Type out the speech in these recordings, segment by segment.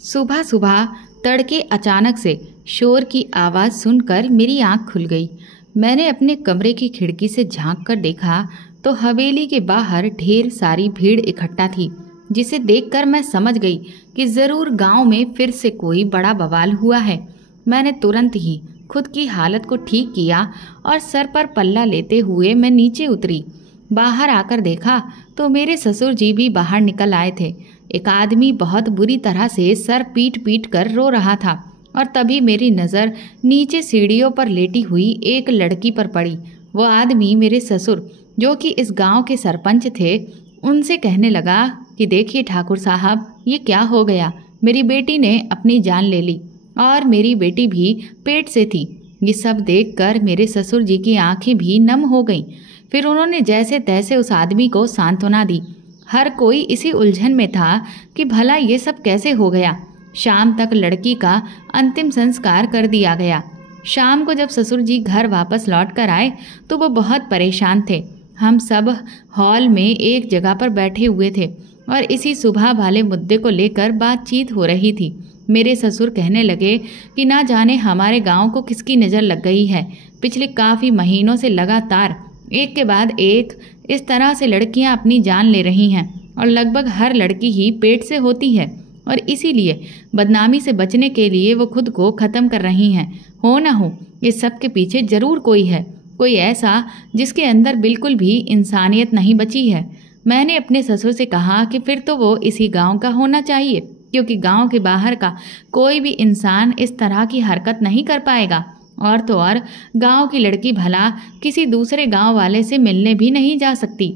सुबह सुबह तड़के अचानक से शोर की आवाज़ सुनकर मेरी आंख खुल गई। मैंने अपने कमरे की खिड़की से झांक कर देखा तो हवेली के बाहर ढेर सारी भीड़ इकट्ठा थी, जिसे देखकर मैं समझ गई कि ज़रूर गांव में फिर से कोई बड़ा बवाल हुआ है। मैंने तुरंत ही खुद की हालत को ठीक किया और सर पर पल्ला लेते हुए मैं नीचे उतरी। बाहर आकर देखा तो मेरे ससुर जी भी बाहर निकल आए थे। एक आदमी बहुत बुरी तरह से सर पीट पीट कर रो रहा था और तभी मेरी नज़र नीचे सीढ़ियों पर लेटी हुई एक लड़की पर पड़ी। वो आदमी मेरे ससुर, जो कि इस गांव के सरपंच थे, उनसे कहने लगा कि देखिए ठाकुर साहब, ये क्या हो गया। मेरी बेटी ने अपनी जान ले ली और मेरी बेटी भी पेट से थी। ये सब देखकर मेरे ससुर जी की आंखें भी नम हो गईं। फिर उन्होंने जैसे तैसे उस आदमी को सांत्वना दी। हर कोई इसी उलझन में था कि भला ये सब कैसे हो गया। शाम तक लड़की का अंतिम संस्कार कर दिया गया। शाम को जब ससुर जी घर वापस लौट कर आए तो वो बहुत परेशान थे। हम सब हॉल में एक जगह पर बैठे हुए थे और इसी सुबह वाले मुद्दे को लेकर बातचीत हो रही थी। मेरे ससुर कहने लगे कि ना जाने हमारे गांव को किसकी नज़र लग गई है। पिछले काफ़ी महीनों से लगातार एक के बाद एक इस तरह से लड़कियां अपनी जान ले रही हैं और लगभग हर लड़की ही पेट से होती है और इसीलिए बदनामी से बचने के लिए वो खुद को ख़त्म कर रही हैं। हो ना हो, इस सब के पीछे ज़रूर कोई है, कोई ऐसा जिसके अंदर बिल्कुल भी इंसानियत नहीं बची है। मैंने अपने ससुर से कहा कि फिर तो वो इसी गांव का होना चाहिए, क्योंकि गांव के बाहर का कोई भी इंसान इस तरह की हरकत नहीं कर पाएगा। और तो और गांव की लड़की भला किसी दूसरे गांव वाले से मिलने भी नहीं जा सकती।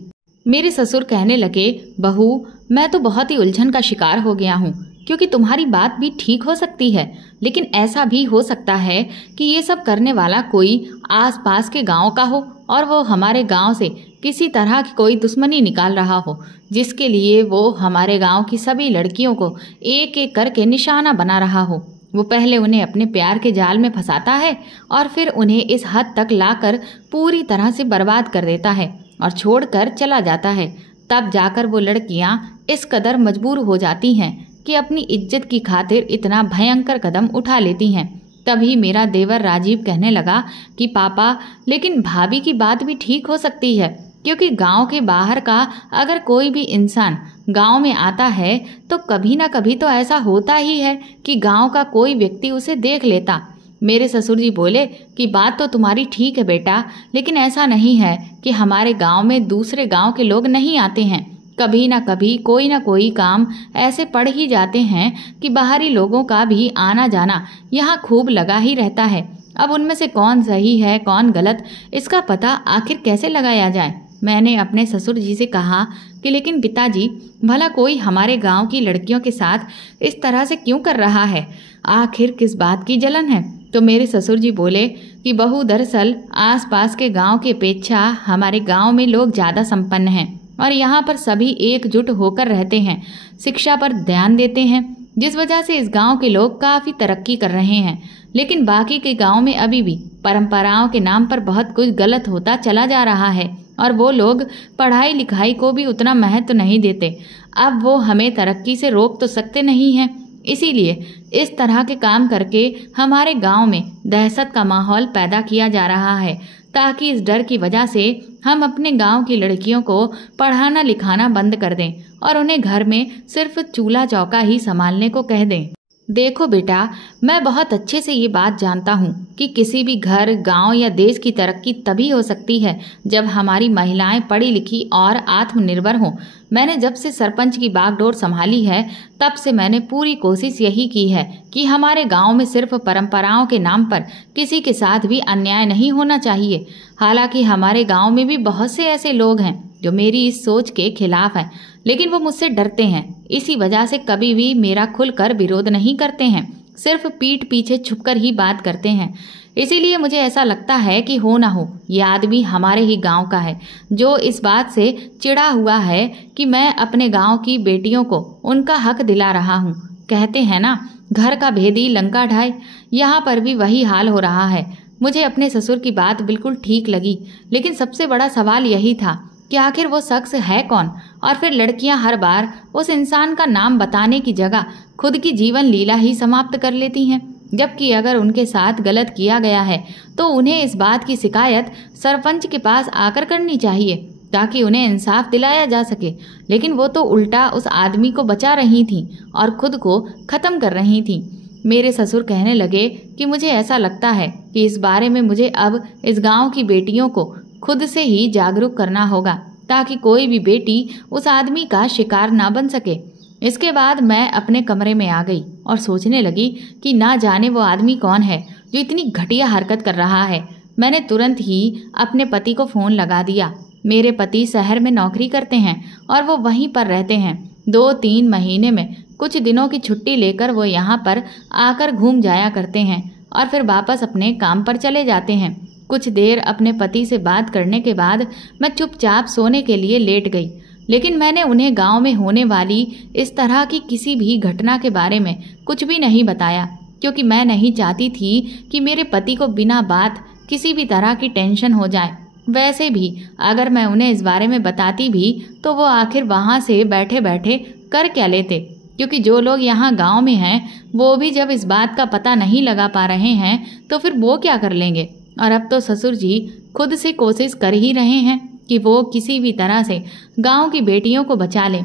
मेरे ससुर कहने लगे, बहू, मैं तो बहुत ही उलझन का शिकार हो गया हूँ, क्योंकि तुम्हारी बात भी ठीक हो सकती है, लेकिन ऐसा भी हो सकता है कि ये सब करने वाला कोई आसपास के गांव का हो और वो हमारे गांव से किसी तरह की कोई दुश्मनी निकाल रहा हो, जिसके लिए वो हमारे गांव की सभी लड़कियों को एक एक करके निशाना बना रहा हो। वो पहले उन्हें अपने प्यार के जाल में फंसाता है और फिर उन्हें इस हद तक लाकर पूरी तरह से बर्बाद कर देता है और छोड़कर चला जाता है। तब जाकर वो लड़कियां इस कदर मजबूर हो जाती हैं कि अपनी इज्जत की खातिर इतना भयंकर कदम उठा लेती हैं। तभी मेरा देवर राजीव कहने लगा कि पापा, लेकिन भाभी की बात भी ठीक हो सकती है, क्योंकि गांव के बाहर का अगर कोई भी इंसान गांव में आता है तो कभी ना कभी तो ऐसा होता ही है कि गांव का कोई व्यक्ति उसे देख लेता। मेरे ससुर जी बोले कि बात तो तुम्हारी ठीक है बेटा, लेकिन ऐसा नहीं है कि हमारे गांव में दूसरे गांव के लोग नहीं आते हैं। कभी ना कभी कोई ना कोई काम ऐसे पड़ ही जाते हैं कि बाहरी लोगों का भी आना जाना यहाँ खूब लगा ही रहता है। अब उनमें से कौन सही है कौन गलत, इसका पता आखिर कैसे लगाया जाए। मैंने अपने ससुर जी से कहा कि लेकिन पिताजी, भला कोई हमारे गांव की लड़कियों के साथ इस तरह से क्यों कर रहा है, आखिर किस बात की जलन है। तो मेरे ससुर जी बोले कि बहू, दरअसल आसपास के गांव की अपेक्षा हमारे गांव में लोग ज़्यादा संपन्न हैं और यहाँ पर सभी एकजुट होकर रहते हैं, शिक्षा पर ध्यान देते हैं, जिस वजह से इस गांव के लोग काफ़ी तरक्की कर रहे हैं। लेकिन बाकी के गांव में अभी भी परंपराओं के नाम पर बहुत कुछ गलत होता चला जा रहा है और वो लोग पढ़ाई लिखाई को भी उतना महत्व नहीं देते। अब वो हमें तरक्की से रोक तो सकते नहीं हैं, इसीलिए इस तरह के काम करके हमारे गांव में दहशत का माहौल पैदा किया जा रहा है, ताकि इस डर की वजह से हम अपने गांव की लड़कियों को पढ़ाना लिखाना बंद कर दें और उन्हें घर में सिर्फ चूल्हा चौका ही संभालने को कह दें। देखो बेटा, मैं बहुत अच्छे से ये बात जानता हूँ कि किसी भी घर, गांव या देश की तरक्की तभी हो सकती है जब हमारी महिलाएं पढ़ी लिखी और आत्मनिर्भर हों। मैंने जब से सरपंच की बागडोर संभाली है तब से मैंने पूरी कोशिश यही की है कि हमारे गांव में सिर्फ परंपराओं के नाम पर किसी के साथ भी अन्याय नहीं होना चाहिए। हालांकि हमारे गांव में भी बहुत से ऐसे लोग हैं जो मेरी इस सोच के खिलाफ हैं, लेकिन वो मुझसे डरते हैं। इसी वजह से कभी भी मेरा खुलकर विरोध नहीं करते हैं, सिर्फ पीठ पीछे छुपकर ही बात करते हैं। इसीलिए मुझे ऐसा लगता है कि हो ना हो ये आदमी हमारे ही गांव का है, जो इस बात से चिढ़ा हुआ है कि मैं अपने गांव की बेटियों को उनका हक दिला रहा हूँ। कहते हैं ना, घर का भेदी लंका ढाए, यहाँ पर भी वही हाल हो रहा है। मुझे अपने ससुर की बात बिल्कुल ठीक लगी, लेकिन सबसे बड़ा सवाल यही था कि आखिर वो शख्स है कौन और फिर लड़कियां हर बार उस इंसान का नाम बताने की जगह खुद की जीवन लीला ही समाप्त कर लेती हैं। जबकि अगर उनके साथ गलत किया गया है तो उन्हें इस बात की शिकायत सरपंच के पास आकर करनी चाहिए ताकि उन्हें इंसाफ दिलाया जा सके। लेकिन वो तो उल्टा उस आदमी को बचा रही थीं और खुद को ख़त्म कर रही थीं। मेरे ससुर कहने लगे कि मुझे ऐसा लगता है कि इस बारे में मुझे अब इस गांव की बेटियों को खुद से ही जागरूक करना होगा ताकि कोई भी बेटी उस आदमी का शिकार ना बन सके। इसके बाद मैं अपने कमरे में आ गई और सोचने लगी कि ना जाने वो आदमी कौन है जो इतनी घटिया हरकत कर रहा है। मैंने तुरंत ही अपने पति को फ़ोन लगा दिया। मेरे पति शहर में नौकरी करते हैं और वो वहीं पर रहते हैं। 2-3 महीने में कुछ दिनों की छुट्टी लेकर वो यहाँ पर आकर घूम जाया करते हैं और फिर वापस अपने काम पर चले जाते हैं। कुछ देर अपने पति से बात करने के बाद मैं चुपचाप सोने के लिए लेट गई। लेकिन मैंने उन्हें गांव में होने वाली इस तरह की किसी भी घटना के बारे में कुछ भी नहीं बताया, क्योंकि मैं नहीं चाहती थी कि मेरे पति को बिना बात किसी भी तरह की टेंशन हो जाए। वैसे भी अगर मैं उन्हें इस बारे में बताती भी तो वो आखिर वहाँ से बैठे बैठे कर क्या लेते, क्योंकि जो लोग यहाँ गांव में हैं वो भी जब इस बात का पता नहीं लगा पा रहे हैं तो फिर वो क्या कर लेंगे। और अब तो ससुर जी खुद से कोशिश कर ही रहे हैं कि वो किसी भी तरह से गांव की बेटियों को बचा लें।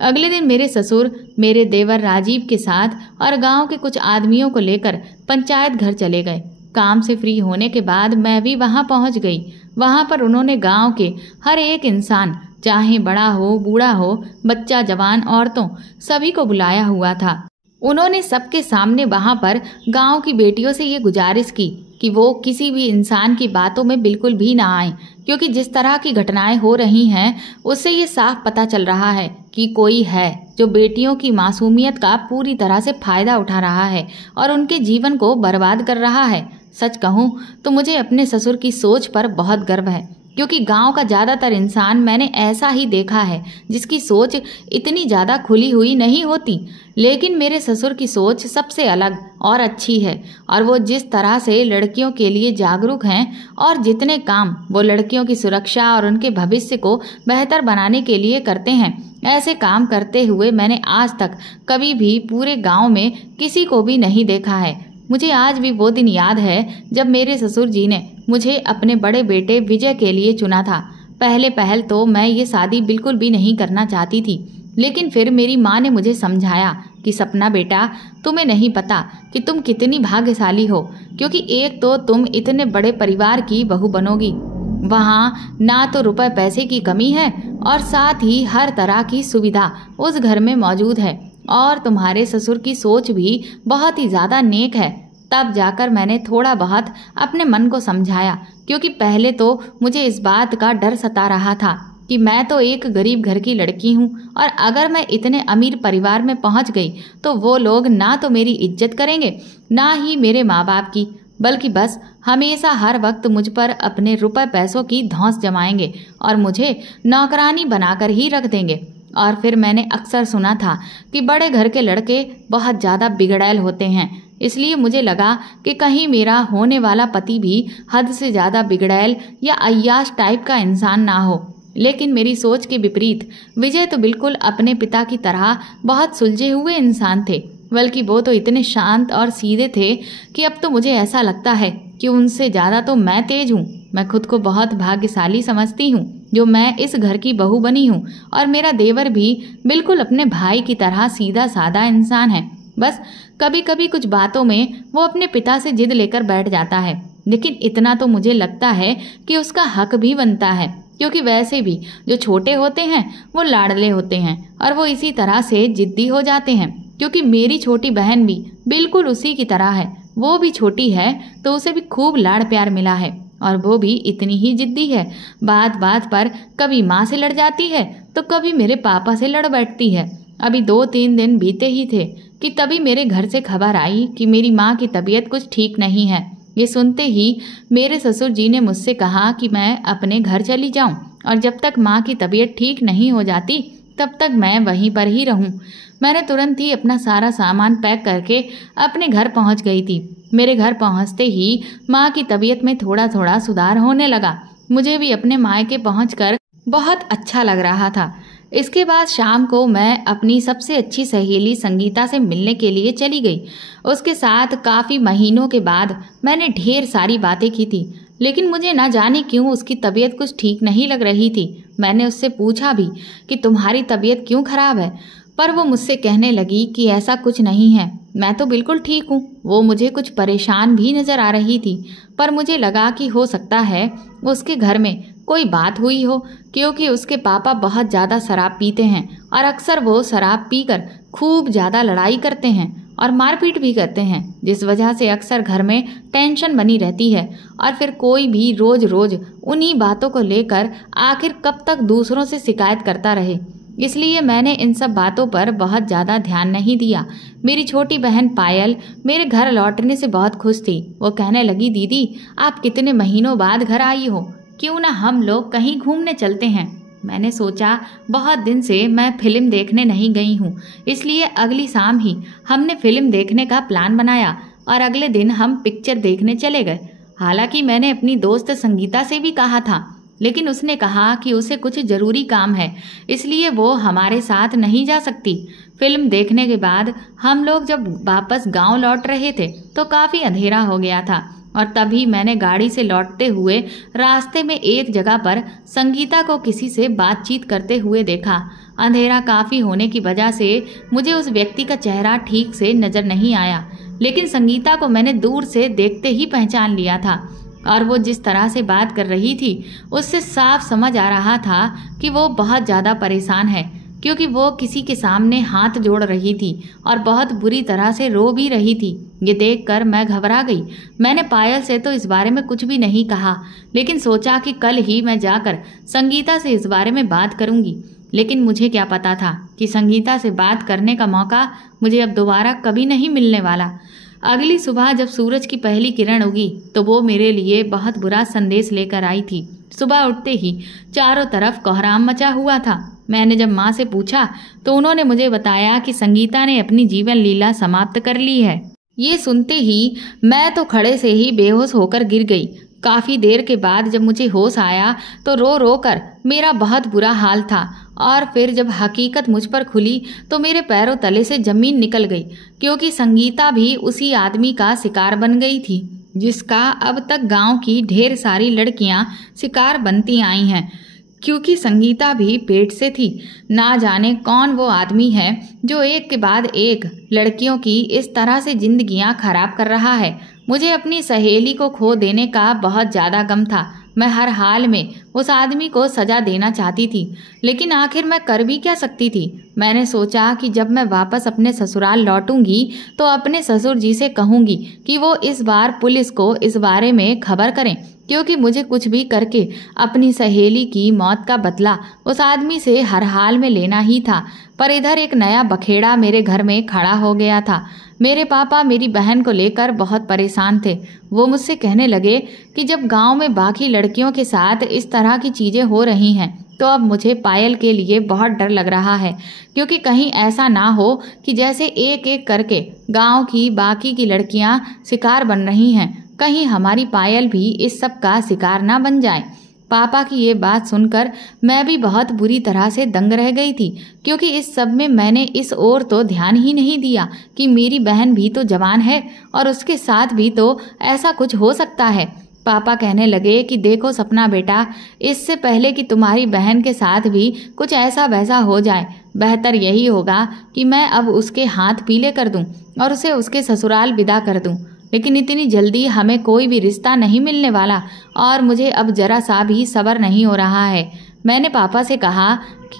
अगले दिन मेरे ससुर मेरे देवर राजीव के साथ और गांव के कुछ आदमियों को लेकर पंचायत घर चले गए। काम से फ्री होने के बाद मैं भी वहां पहुंच गई। वहां पर उन्होंने गांव के हर एक इंसान, चाहे बड़ा हो बूढ़ा हो, बच्चा जवान औरतों, सभी को बुलाया हुआ था। उन्होंने सबके सामने वहां पर गांव की बेटियों से ये गुजारिश की कि वो किसी भी इंसान की बातों में बिल्कुल भी ना आए, क्योंकि जिस तरह की घटनाएं हो रही हैं उससे ये साफ पता चल रहा है कि कोई है जो बेटियों की मासूमियत का पूरी तरह से फायदा उठा रहा है और उनके जीवन को बर्बाद कर रहा है। सच कहूँ तो मुझे अपने ससुर की सोच पर बहुत गर्व है, क्योंकि गांव का ज़्यादातर इंसान मैंने ऐसा ही देखा है जिसकी सोच इतनी ज़्यादा खुली हुई नहीं होती। लेकिन मेरे ससुर की सोच सबसे अलग और अच्छी है और वो जिस तरह से लड़कियों के लिए जागरूक हैं और जितने काम वो लड़कियों की सुरक्षा और उनके भविष्य को बेहतर बनाने के लिए करते हैं, ऐसे काम करते हुए मैंने आज तक कभी भी पूरे गाँव में किसी को भी नहीं देखा है। मुझे आज भी वो दिन याद है जब मेरे ससुर जी ने मुझे अपने बड़े बेटे विजय के लिए चुना था। पहल तो मैं ये शादी बिल्कुल भी नहीं करना चाहती थी, लेकिन फिर मेरी माँ ने मुझे समझाया कि सपना बेटा, तुम्हें नहीं पता कि तुम कितनी भाग्यशाली हो, क्योंकि एक तो तुम इतने बड़े परिवार की बहू बनोगी, वहाँ ना तो रुपए पैसे की कमी है और साथ ही हर तरह की सुविधा उस घर में मौजूद है, और तुम्हारे ससुर की सोच भी बहुत ही ज़्यादा नेक है। तब जाकर मैंने थोड़ा बहुत अपने मन को समझाया, क्योंकि पहले तो मुझे इस बात का डर सता रहा था कि मैं तो एक गरीब घर की लड़की हूँ और अगर मैं इतने अमीर परिवार में पहुँच गई तो वो लोग ना तो मेरी इज्जत करेंगे ना ही मेरे माँ बाप की, बल्कि बस हमेशा हर वक्त मुझ पर अपने रुपए पैसों की धौंस जमाएंगे और मुझे नौकरानी बनाकर ही रख देंगे। और फिर मैंने अक्सर सुना था कि बड़े घर के लड़के बहुत ज़्यादा बिगड़ैल होते हैं, इसलिए मुझे लगा कि कहीं मेरा होने वाला पति भी हद से ज़्यादा बिगड़ैल या अय्याश टाइप का इंसान ना हो। लेकिन मेरी सोच के विपरीत विजय तो बिल्कुल अपने पिता की तरह बहुत सुलझे हुए इंसान थे, बल्कि वो तो इतने शांत और सीधे थे कि अब तो मुझे ऐसा लगता है कि उनसे ज़्यादा तो मैं तेज हूँ। मैं खुद को बहुत भाग्यशाली समझती हूँ जो मैं इस घर की बहू बनी हूँ, और मेरा देवर भी बिल्कुल अपने भाई की तरह सीधा साधा इंसान है। बस कभी कभी कुछ बातों में वो अपने पिता से जिद लेकर बैठ जाता है, लेकिन इतना तो मुझे लगता है कि उसका हक भी बनता है, क्योंकि वैसे भी जो छोटे होते हैं वो लाडले होते हैं और वो इसी तरह से जिद्दी हो जाते हैं। क्योंकि मेरी छोटी बहन भी बिल्कुल उसी की तरह है, वो भी छोटी है तो उसे भी खूब लाड़ प्यार मिला है और वो भी इतनी ही जिद्दी है। बात बात पर कभी माँ से लड़ जाती है तो कभी मेरे पापा से लड़ बैठती है। अभी 2-3 दिन बीते ही थे कि तभी मेरे घर से खबर आई कि मेरी माँ की तबीयत कुछ ठीक नहीं है। ये सुनते ही मेरे ससुर जी ने मुझसे कहा कि मैं अपने घर चली जाऊं और जब तक माँ की तबीयत ठीक नहीं हो जाती तब तक मैं वहीं पर ही रहूं। मैंने तुरंत ही अपना सारा सामान पैक करके अपने घर पहुंच गई थी। मेरे घर पहुंचते ही माँ की तबीयत में थोड़ा थोड़ा सुधार होने लगा। मुझे भी अपने मायके पहुंचकर बहुत अच्छा लग रहा था। इसके बाद शाम को मैं अपनी सबसे अच्छी सहेली संगीता से मिलने के लिए चली गई। उसके साथ काफ़ी महीनों के बाद मैंने ढेर सारी बातें की थी, लेकिन मुझे ना जाने क्यों उसकी तबीयत कुछ ठीक नहीं लग रही थी। मैंने उससे पूछा भी कि तुम्हारी तबीयत क्यों खराब है, पर वो मुझसे कहने लगी कि ऐसा कुछ नहीं है, मैं तो बिल्कुल ठीक हूँ। वो मुझे कुछ परेशान भी नज़र आ रही थी, पर मुझे लगा कि हो सकता है उसके घर में कोई बात हुई हो, क्योंकि उसके पापा बहुत ज़्यादा शराब पीते हैं और अक्सर वो शराब पीकर खूब ज़्यादा लड़ाई करते हैं और मारपीट भी करते हैं, जिस वजह से अक्सर घर में टेंशन बनी रहती है। और फिर कोई भी रोज़ रोज़ उन्हीं बातों को लेकर आखिर कब तक दूसरों से शिकायत करता रहे, इसलिए मैंने इन सब बातों पर बहुत ज़्यादा ध्यान नहीं दिया। मेरी छोटी बहन पायल मेरे घर लौटने से बहुत खुश थी। वो कहने लगी, दीदी आप कितने महीनों बाद घर आई हो, क्यों ना हम लोग कहीं घूमने चलते हैं। मैंने सोचा बहुत दिन से मैं फिल्म देखने नहीं गई हूँ, इसलिए अगली शाम ही हमने फिल्म देखने का प्लान बनाया और अगले दिन हम पिक्चर देखने चले गए। हालांकि मैंने अपनी दोस्त संगीता से भी कहा था, लेकिन उसने कहा कि उसे कुछ ज़रूरी काम है, इसलिए वो हमारे साथ नहीं जा सकती। फिल्म देखने के बाद हम लोग जब वापस गांव लौट रहे थे तो काफ़ी अंधेरा हो गया था, और तभी मैंने गाड़ी से लौटते हुए रास्ते में एक जगह पर संगीता को किसी से बातचीत करते हुए देखा। अंधेरा काफ़ी होने की वजह से मुझे उस व्यक्ति का चेहरा ठीक से नज़र नहीं आया, लेकिन संगीता को मैंने दूर से देखते ही पहचान लिया था, और वो जिस तरह से बात कर रही थी उससे साफ समझ आ रहा था कि वो बहुत ज़्यादा परेशान है, क्योंकि वो किसी के सामने हाथ जोड़ रही थी और बहुत बुरी तरह से रो भी रही थी। ये देखकर मैं घबरा गई। मैंने पायल से तो इस बारे में कुछ भी नहीं कहा, लेकिन सोचा कि कल ही मैं जाकर संगीता से इस बारे में बात करूंगी। लेकिन मुझे क्या पता था कि संगीता से बात करने का मौका मुझे अब दोबारा कभी नहीं मिलने वाला। अगली सुबह जब सूरज की पहली किरण उगी तो वो मेरे लिए बहुत बुरा संदेश लेकर आई थी। सुबह उठते ही चारों तरफ कोहराम मचा हुआ था। मैंने जब माँ से पूछा तो उन्होंने मुझे बताया कि संगीता ने अपनी जीवन लीला समाप्त कर ली है। ये सुनते ही मैं तो खड़े से ही बेहोश होकर गिर गई। काफ़ी देर के बाद जब मुझे होश आया तो रो रो कर मेरा बहुत बुरा हाल था, और फिर जब हकीकत मुझ पर खुली तो मेरे पैरों तले से ज़मीन निकल गई, क्योंकि संगीता भी उसी आदमी का शिकार बन गई थी जिसका अब तक गांव की ढेर सारी लड़कियां शिकार बनती आई हैं। क्योंकि संगीता भी पेट से थी। ना जाने कौन वो आदमी है जो एक के बाद एक लड़कियों की इस तरह से जिंदगियां खराब कर रहा है। मुझे अपनी सहेली को खो देने का बहुत ज़्यादा गम था। मैं हर हाल में उस आदमी को सज़ा देना चाहती थी, लेकिन आखिर मैं कर भी क्या सकती थी। मैंने सोचा कि जब मैं वापस अपने ससुराल लौटूंगी तो अपने ससुर जी से कहूँगी कि वो इस बार पुलिस को इस बारे में खबर करें, क्योंकि मुझे कुछ भी करके अपनी सहेली की मौत का बदला उस आदमी से हर हाल में लेना ही था। पर इधर एक नया बखेड़ा मेरे घर में खड़ा हो गया था। मेरे पापा मेरी बहन को लेकर बहुत परेशान थे। वो मुझसे कहने लगे कि जब गांव में बाकी लड़कियों के साथ इस तरह की चीज़ें हो रही हैं तो अब मुझे पायल के लिए बहुत डर लग रहा है, क्योंकि कहीं ऐसा ना हो कि जैसे एक एक करके गांव की बाकी की लड़कियां शिकार बन रही हैं, कहीं हमारी पायल भी इस सब का शिकार ना बन जाए। पापा की ये बात सुनकर मैं भी बहुत बुरी तरह से दंग रह गई थी, क्योंकि इस सब में मैंने इस ओर तो ध्यान ही नहीं दिया कि मेरी बहन भी तो जवान है और उसके साथ भी तो ऐसा कुछ हो सकता है। पापा कहने लगे कि देखो सपना बेटा, इससे पहले कि तुम्हारी बहन के साथ भी कुछ ऐसा वैसा हो जाए, बेहतर यही होगा कि मैं अब उसके हाथ पीले कर दूं और उसे उसके ससुराल विदा कर दूं। लेकिन इतनी जल्दी हमें कोई भी रिश्ता नहीं मिलने वाला और मुझे अब जरा सा भी सब्र नहीं हो रहा है। मैंने पापा से कहा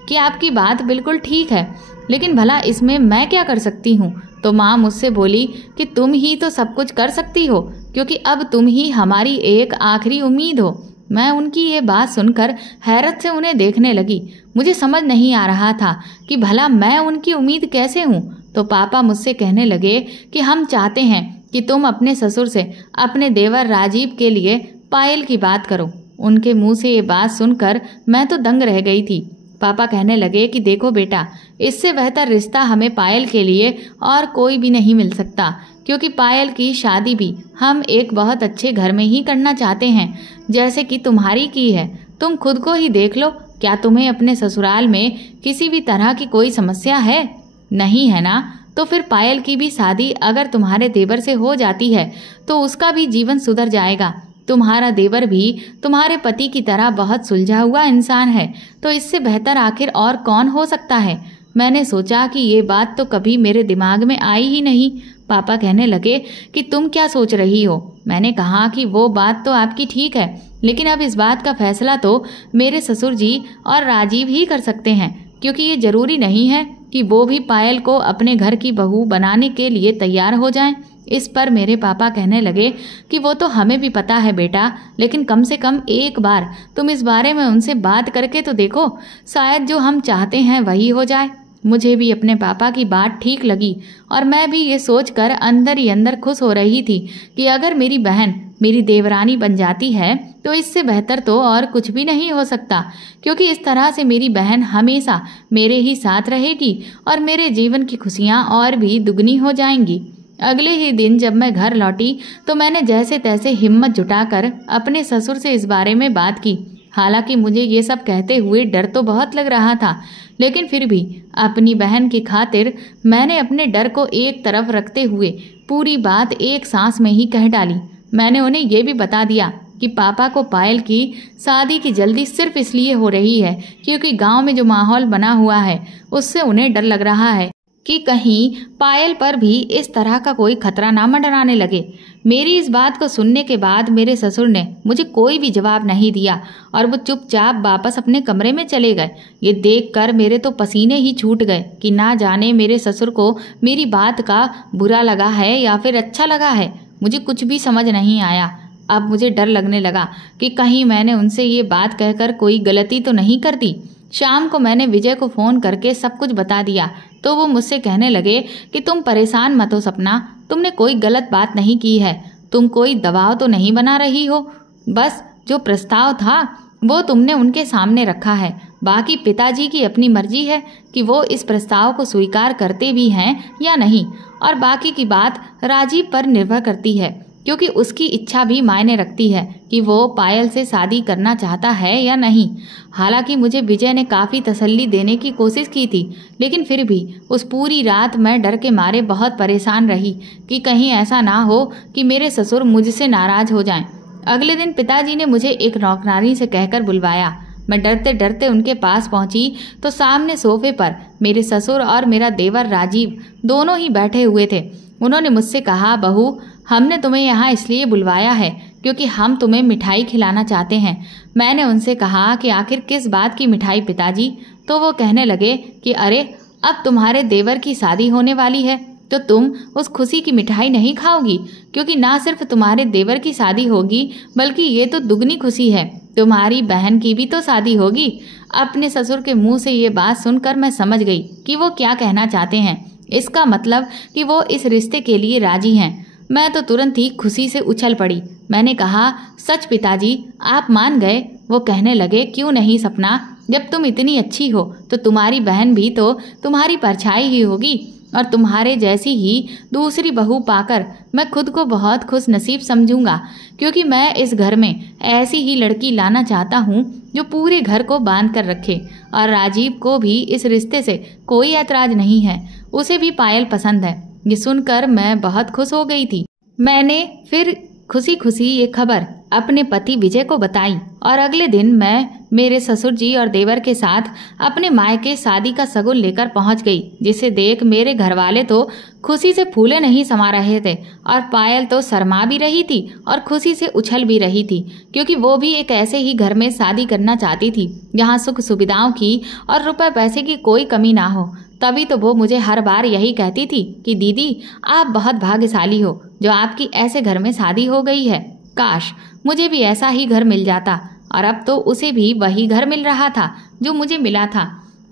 कि आपकी बात बिल्कुल ठीक है, लेकिन भला इसमें मैं क्या कर सकती हूँ। तो माँ मुझसे बोली कि तुम ही तो सब कुछ कर सकती हो, क्योंकि अब तुम ही हमारी एक आखिरी उम्मीद हो। मैं उनकी ये बात सुनकर हैरत से उन्हें देखने लगी। मुझे समझ नहीं आ रहा था कि भला मैं उनकी उम्मीद कैसे हूँ। तो पापा मुझसे कहने लगे कि हम चाहते हैं कि तुम अपने ससुर से अपने देवर राजीव के लिए पायल की बात करो। उनके मुंह से ये बात सुनकर मैं तो दंग रह गई थी। पापा कहने लगे कि देखो बेटा, इससे बेहतर रिश्ता हमें पायल के लिए और कोई भी नहीं मिल सकता, क्योंकि पायल की शादी भी हम एक बहुत अच्छे घर में ही करना चाहते हैं, जैसे कि तुम्हारी की है। तुम खुद को ही देख लो, क्या तुम्हें अपने ससुराल में किसी भी तरह की कोई समस्या है? नहीं है ना? तो फिर पायल की भी शादी अगर तुम्हारे देवर से हो जाती है तो उसका भी जीवन सुधर जाएगा। तुम्हारा देवर भी तुम्हारे पति की तरह बहुत सुलझा हुआ इंसान है, तो इससे बेहतर आखिर और कौन हो सकता है। मैंने सोचा कि ये बात तो कभी मेरे दिमाग में आई ही नहीं। पापा कहने लगे कि तुम क्या सोच रही हो? मैंने कहा कि वो बात तो आपकी ठीक है, लेकिन अब इस बात का फैसला तो मेरे ससुर जी और राजीव ही कर सकते हैं, क्योंकि ये जरूरी नहीं है कि वो भी पायल को अपने घर की बहू बनाने के लिए तैयार हो जाएं। इस पर मेरे पापा कहने लगे कि वो तो हमें भी पता है बेटा, लेकिन कम से कम एक बार तुम इस बारे में उनसे बात करके तो देखो, शायद जो हम चाहते हैं वही हो जाए। मुझे भी अपने पापा की बात ठीक लगी और मैं भी ये सोचकर अंदर ही अंदर खुश हो रही थी कि अगर मेरी बहन मेरी देवरानी बन जाती है तो इससे बेहतर तो और कुछ भी नहीं हो सकता, क्योंकि इस तरह से मेरी बहन हमेशा मेरे ही साथ रहेगी और मेरे जीवन की खुशियाँ और भी दुगनी हो जाएंगी। अगले ही दिन जब मैं घर लौटी तो मैंने जैसे तैसे हिम्मत जुटाकर अपने ससुर से इस बारे में बात की। हालांकि मुझे ये सब कहते हुए डर तो बहुत लग रहा था, लेकिन फिर भी अपनी बहन की खातिर मैंने अपने डर को एक तरफ रखते हुए पूरी बात एक सांस में ही कह डाली। मैंने उन्हें ये भी बता दिया कि पापा को पायल की शादी की जल्दी सिर्फ इसलिए हो रही है क्योंकि गांव में जो माहौल बना हुआ है उससे उन्हें डर लग रहा है कि कहीं पायल पर भी इस तरह का कोई खतरा ना मंडराने लगे। मेरी इस बात को सुनने के बाद मेरे ससुर ने मुझे कोई भी जवाब नहीं दिया और वो चुपचाप वापस अपने कमरे में चले गए। ये देखकर मेरे तो पसीने ही छूट गए कि ना जाने मेरे ससुर को मेरी बात का बुरा लगा है या फिर अच्छा लगा है। मुझे कुछ भी समझ नहीं आया। अब मुझे डर लगने लगा कि कहीं मैंने उनसे ये बात कहकर कोई गलती तो नहीं कर दी। शाम को मैंने विजय को फ़ोन करके सब कुछ बता दिया तो वो मुझसे कहने लगे कि तुम परेशान मत हो सपना, तुमने कोई गलत बात नहीं की है, तुम कोई दबाव तो नहीं बना रही हो, बस जो प्रस्ताव था वो तुमने उनके सामने रखा है। बाकी पिताजी की अपनी मर्जी है कि वो इस प्रस्ताव को स्वीकार करते भी हैं या नहीं, और बाकी की बात राजीव पर निर्भर करती है, क्योंकि उसकी इच्छा भी मायने रखती है कि वो पायल से शादी करना चाहता है या नहीं। हालांकि मुझे विजय ने काफ़ी तसल्ली देने की कोशिश की थी, लेकिन फिर भी उस पूरी रात मैं डर के मारे बहुत परेशान रही कि कहीं ऐसा ना हो कि मेरे ससुर मुझसे नाराज़ हो जाएं। अगले दिन पिताजी ने मुझे एक नौकरानी से कहकर बुलवाया। मैं डरते डरते उनके पास पहुंची तो सामने सोफे पर मेरे ससुर और मेरा देवर राजीव दोनों ही बैठे हुए थे। उन्होंने मुझसे कहा, बहू, हमने तुम्हें यहाँ इसलिए बुलवाया है क्योंकि हम तुम्हें मिठाई खिलाना चाहते हैं। मैंने उनसे कहा कि आखिर किस बात की मिठाई पिताजी? तो वो कहने लगे कि अरे, अब तुम्हारे देवर की शादी होने वाली है तो तुम उस खुशी की मिठाई नहीं खाओगी, क्योंकि ना सिर्फ तुम्हारे देवर की शादी होगी बल्कि ये तो दुगनी खुशी है, तुम्हारी बहन की भी तो शादी होगी। अपने ससुर के मुंह से ये बात सुनकर मैं समझ गई कि वो क्या कहना चाहते हैं। इसका मतलब कि वो इस रिश्ते के लिए राजी हैं। मैं तो तुरंत ही खुशी से उछल पड़ी। मैंने कहा, सच पिताजी, आप मान गए? वो कहने लगे, क्यों नहीं सपना, जब तुम इतनी अच्छी हो तो तुम्हारी बहन भी तो तुम्हारी परछाई ही होगी, और तुम्हारे जैसी ही दूसरी बहू पाकर मैं खुद को बहुत खुश नसीब समझूंगा, क्योंकि मैं इस घर में ऐसी ही लड़की लाना चाहता हूँ जो पूरे घर को बांध कर रखे। और राजीव को भी इस रिश्ते से कोई ऐतराज नहीं है, उसे भी पायल पसंद है। ये सुनकर मैं बहुत खुश हो गई थी। मैंने फिर खुशी खुशी ये खबर अपने पति विजय को बताई और अगले दिन मैं मेरे ससुर जी और देवर के साथ अपने मायके शादी का शगुन लेकर पहुंच गई, जिसे देख मेरे घरवाले तो खुशी से फूले नहीं समा रहे थे और पायल तो शर्मा भी रही थी और खुशी से उछल भी रही थी, क्योंकि वो भी एक ऐसे ही घर में शादी करना चाहती थी जहां सुख सुविधाओं की और रुपए पैसे की कोई कमी ना हो। तभी तो वो मुझे हर बार यही कहती थी कि दीदी, आप बहुत भाग्यशाली हो जो आपकी ऐसे घर में शादी हो गई है। काश मुझे भी ऐसा ही घर मिल जाता। और अब तो उसे भी वही घर मिल रहा था जो मुझे मिला था।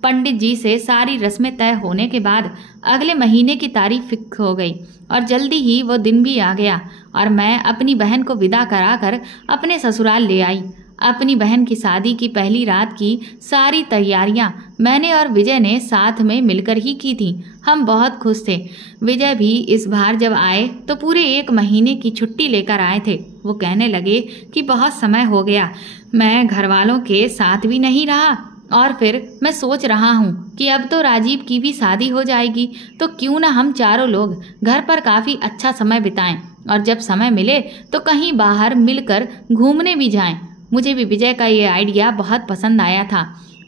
पंडित जी से सारी रस्में तय होने के बाद अगले महीने की तारीख फिक्स हो गई और जल्दी ही वो दिन भी आ गया और मैं अपनी बहन को विदा कराकर अपने ससुराल ले आई। अपनी बहन की शादी की पहली रात की सारी तैयारियां मैंने और विजय ने साथ में मिलकर ही की थी। हम बहुत खुश थे। विजय भी इस बार जब आए तो पूरे 1 महीने की छुट्टी लेकर आए थे। वो कहने लगे कि बहुत समय हो गया, मैं घर वालों के साथ भी नहीं रहा, और फिर मैं सोच रहा हूँ कि अब तो राजीव की भी शादी हो जाएगी, तो क्यों ना हम चारों लोग घर पर काफ़ी अच्छा समय बिताएं और जब समय मिले तो कहीं बाहर मिलकर घूमने भी जाएं। मुझे भी विजय का ये आइडिया बहुत पसंद आया था।